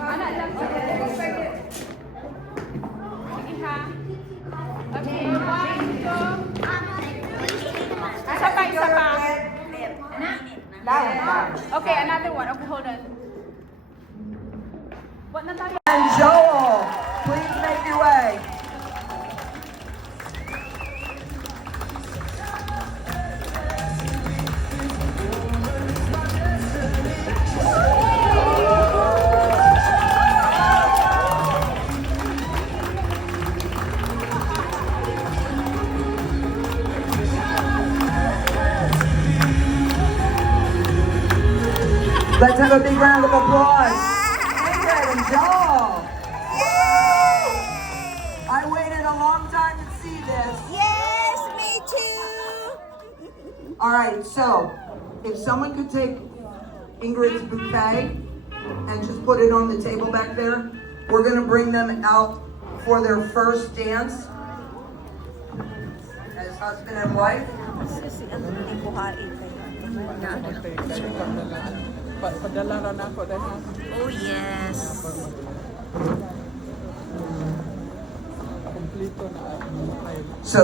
Anak lang siya. Sige ha. Okay, 1, 2. Isa pa, isa pa. Okay, another one. Okay, hold on. What, Natalia? And Joel, please make your way. Let's have a big round of applause. Ingrid and Joel. I waited a long time to see this. Yes, me too. All right, so if someone could take Ingrid's bouquet and just put it on the table back there, we're gonna bring them out for their first dance as husband and wife. Si ano ni kuhain Padala na ako dahil. Oh yes. Kompleto na. So